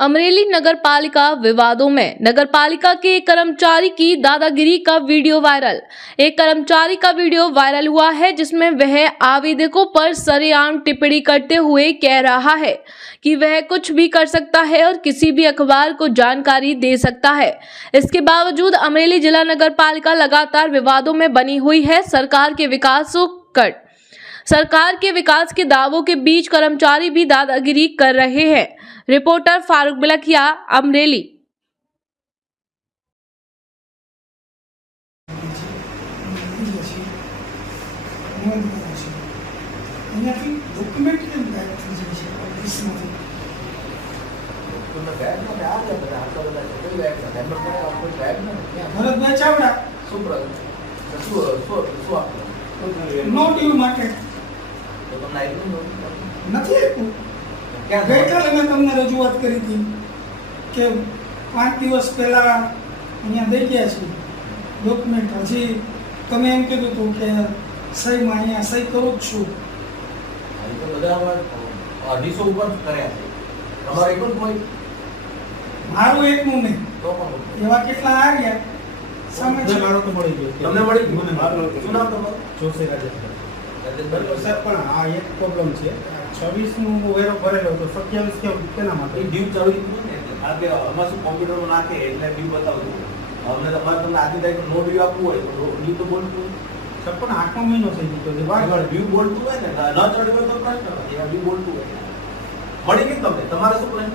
अमरेली नगर पालिका विवादों में नगरपालिका के एक कर्मचारी की दादागिरी का वीडियो वायरल। एक कर्मचारी का वीडियो वायरल हुआ है जिसमें वह आवेदकों पर सरेआम टिप्पणी करते हुए कह रहा है कि वह कुछ भी कर सकता है और किसी भी अखबार को जानकारी दे सकता है। इसके बावजूद अमरेली जिला नगर पालिका लगातार विवादों में बनी हुई है। सरकार के विकास के दावों के बीच कर्मचारी भी दादागिरी कर रहे हैं। रिपोर्टर फारूक बिलखिया, अमरेली। ભરતભાઈ ચાવડા નો ડ્યુ માટે નથી આપ્યું. ગઈકાલે મેં તમને રજૂઆત કરી હતી કે 5 દિવસ પહેલા અહીંયા દઈ ગયા છે ડોક્યુમેન્ટ. હજી તમે એમ કીધું હતું કે સહીમાં અહીંયા સહી કરું જ છું. મારું એકનું નહીં, એવા કેટલા આવ્યા સામે છે. મારો તો મળી ગયો. તમને મળી ગયું? મને શું નામ તમારું? જોશી રાજેશભાઈ. સર પણ આ એક પ્રોબ્લેમ છે. 26 નું વેરો ભરેલો તો 27 કેના માટે ડ્યુ ચાલુ થયું ને આ કે આમાં શું કોમ્પ્યુટરમાં નાખે એટલે ડ્યુ બતાવજો. અમને તમારે તમને આજની તારીખ નો ડ્યુ આપવું હોય તો ડ્યુ તો બોલતું હોય. સર પણ આખો મહિનો થઈ ગયો છે. ડ્યુ બોલતું હોય ને ન ચડ્યું હોય તો પ્રશ્ન નથી. ડ્યુ બોલતું હોય મળી ગયું તમને. તમારે શું પ્રશ્ન?